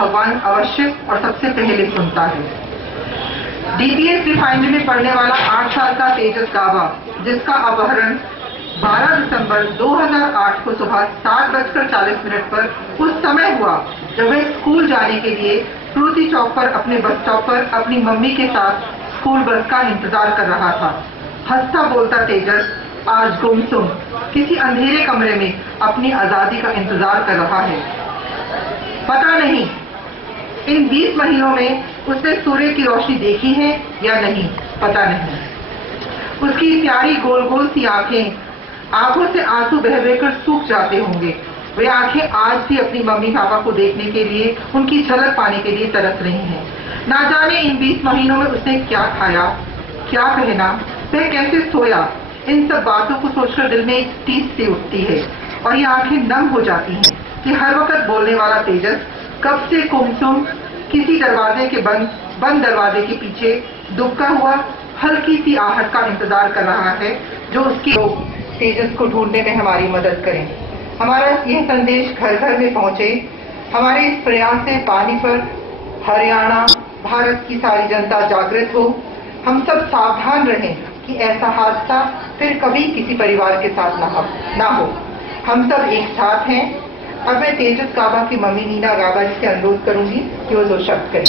भगवान अवश्य और सबसे पहले सुनता है। डीपीएस रिफाइनरी में पढ़ने वाला 8 साल का तेजस गाबा, जिसका अपहरण 12 दिसंबर 2008 को सुबह 7:40 पर उस समय हुआ जब वह स्कूल जाने के लिए प्रूति चौक पर अपने बस स्टॉप पर अपनी मम्मी के साथ स्कूल बस का इंतजार कर रहा था। हंसता बोलता तेजस आज गुमसुम किसी अंधेरे कमरे में अपनी आजादी का इंतजार कर रहा है। पता नहीं इन 20 महीनों में उसने सूर्य की रोशनी देखी है या नहीं, पता नहीं। उसकी प्यारी गोल गोल सी आंखों से आंसू बह बहकर सूख जाते होंगे। वे आंखें आज भी अपनी मम्मी पापा को देखने के लिए, उनकी झलक पाने के लिए तरस रही हैं। ना जाने इन 20 महीनों में उसने क्या खाया, क्या पहना, वह कैसे सोया। इन सब बातों को सोचकर दिल में एक टीस सी उठती है और ये आंखें नम हो जाती हैं कि हर वक्त बोलने वाला तेजस कब से गुमसुम किसी दरवाजे के बंद दरवाजे के पीछे दुबका हुआ हल्की सी आहट का इंतजार कर रहा है, जो उसकी तेजस को ढूंढने में हमारी मदद करें। हमारा यह संदेश घर घर में पहुंचे। हमारे इस प्रयास से पानीपत, हरियाणा, भारत की सारी जनता जागृत हो। हम सब सावधान रहें कि ऐसा हादसा फिर कभी किसी परिवार के साथ ना हो। हम सब एक साथ हैं। अब मैं तेजस गाबा की मम्मी नीना गाबा जी से अनुरोध करूंगी कि वो 2 शब्द करें।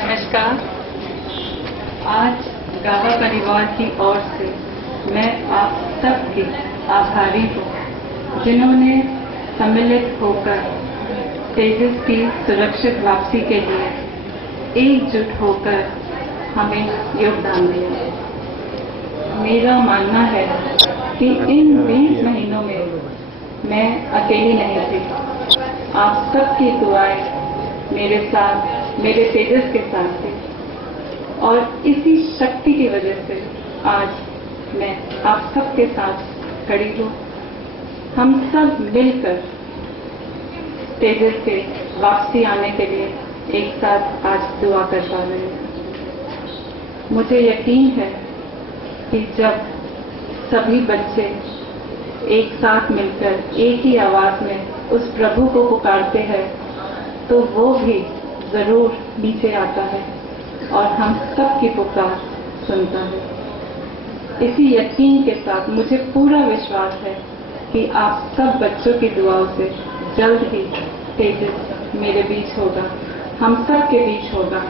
नमस्कार। आज गाबा परिवार की ओर से मैं आप सबकी आभारी हूँ, जिन्होंने सम्मिलित होकर तेजस की सुरक्षित वापसी के लिए एकजुट होकर हमें योगदान दिया। मेरा मानना है कि इन 20 महीनों में मैं अकेली नहीं थी। आप सबकी दुआएं मेरे साथ, मेरे तेजस के साथ थी और इसी शक्ति की वजह से आज मैं आप सबके साथ खड़ी हूँ। हम सब मिलकर तेजस के वापसी आने के लिए एक साथ आज दुआ कर पा रहे हैं। मुझे यकीन है कि जब सभी बच्चे एक साथ मिलकर एक ही आवाज में उस प्रभु को पुकारते हैं तो वो भी जरूर नीचे आता है और हम सबकी पुकार सुनता है। इसी यकीन के साथ मुझे पूरा विश्वास है कि आप सब बच्चों की दुआओं से जल्द ही तेजस मेरे बीच होगा, हम सब के बीच होगा।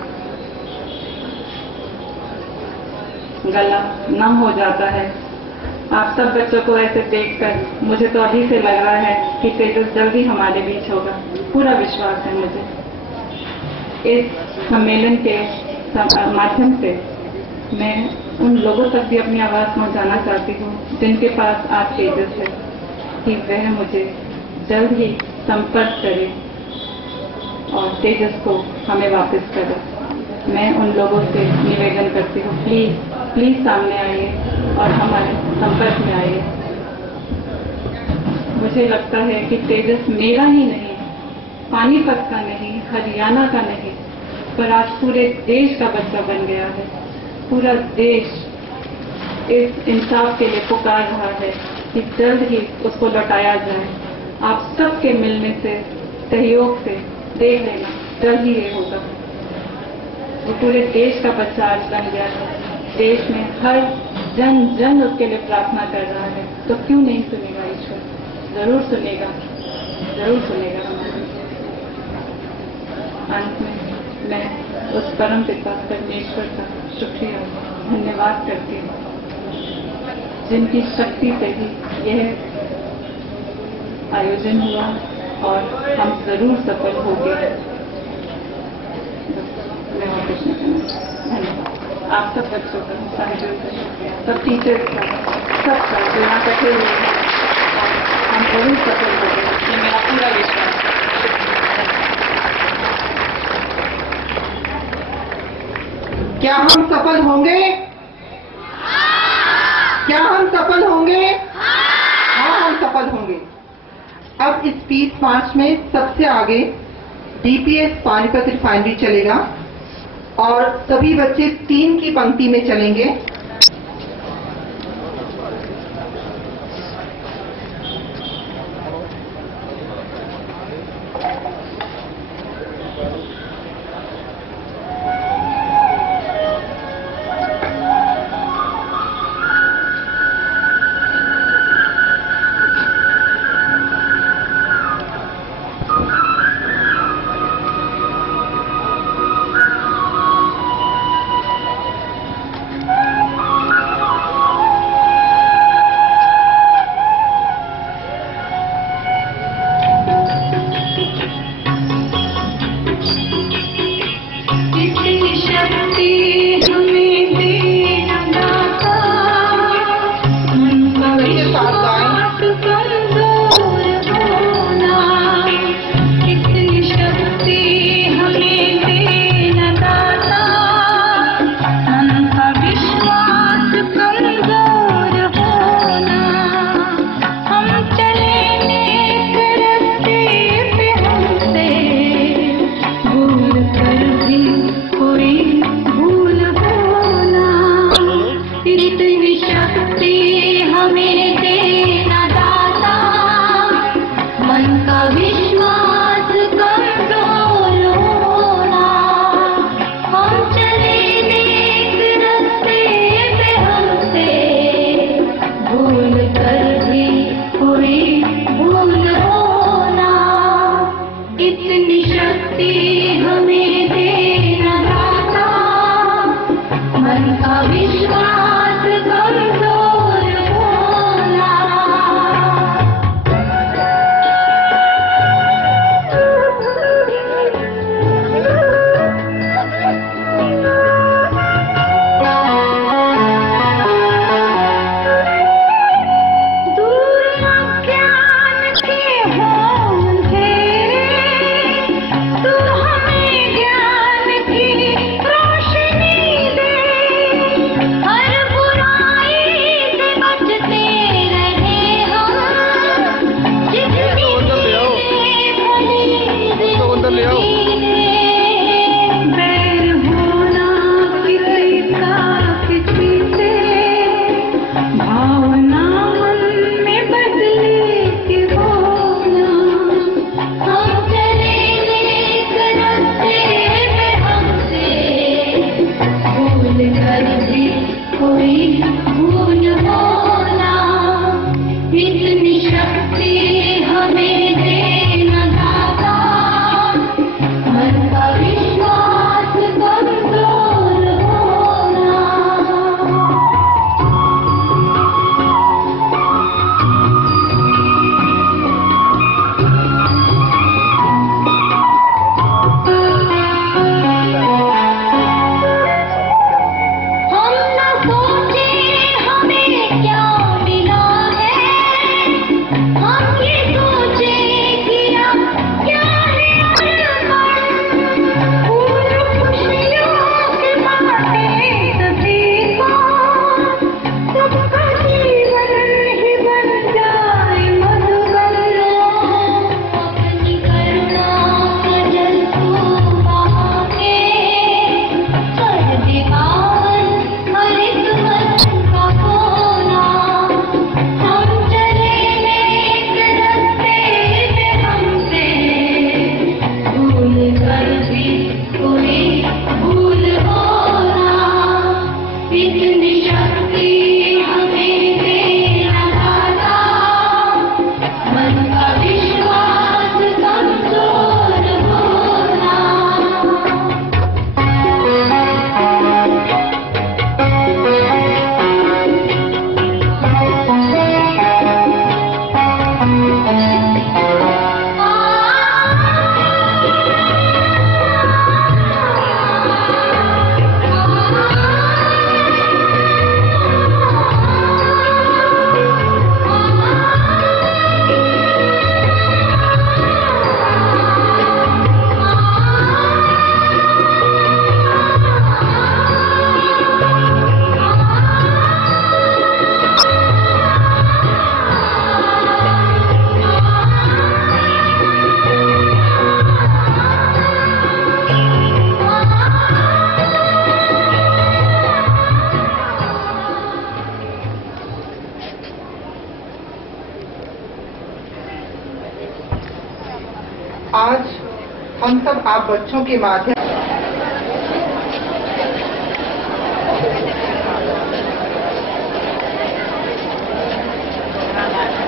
गला नम हो जाता है आप सब बच्चों को ऐसे देखकर। मुझे तो अभी से लग रहा है कि तेजस जल्दी हमारे बीच होगा, पूरा विश्वास है मुझे। इस सम्मेलन के माध्यम से मैं उन लोगों तक भी अपनी आवाज पहुंचाना चाहती हूँ जिनके पास आज तेजस है, कि वह मुझे जल्द ही संपर्क करे और तेजस को हमें वापस करे। मैं उन लोगों से निवेदन करती हूँ, प्लीज सामने आइए और हमारे संपर्क में आइए। मुझे लगता है कि तेजस मेरा ही नहीं, पानीपत का नहीं, हरियाणा का नहीं, पर आज पूरे देश का बच्चा बन गया है। पूरा देश इस इंसाफ के लिए पुकार रहा है कि जल्द ही उसको लौटाया जाए। आप सबके मिलने से, सहयोग से देख लेना जल्द ही ये होगा। वो पूरे देश का बच्चा आज बन गया है। देश में हर जन उसके लिए प्रार्थना कर रहा है, तो क्यों नहीं सुनेगा ईश्वर? जरूर सुनेगा, जरूर सुनेगा हमारे। अंत में मैं उस परम पिता परमेश्वर का शुक्रिया धन्यवाद करती हूँ, जिनकी शक्ति से ही यह आयोजन हुआ और हम जरूर सफल हो गए। मैं और कुछ नहीं कहना। धन्यवाद आप सब बच्चों का, सब टीचर्स का, सबका जो यहाँ इकट्ठे हुए हैं, हम जरूर सफल हो गए, ये मेरा पूरा विश्वास है। क्या हम सफल होंगे? क्या हम सफल होंगे? हाँ, हम सफल होंगे। अब इस पीस मार्च में सबसे आगे डीपीएस पानीपत रिफाइनरी चलेगा। और सभी बच्चे 3 की पंक्ति में चलेंगे। तू आज हम सब आप बच्चों के माध्यम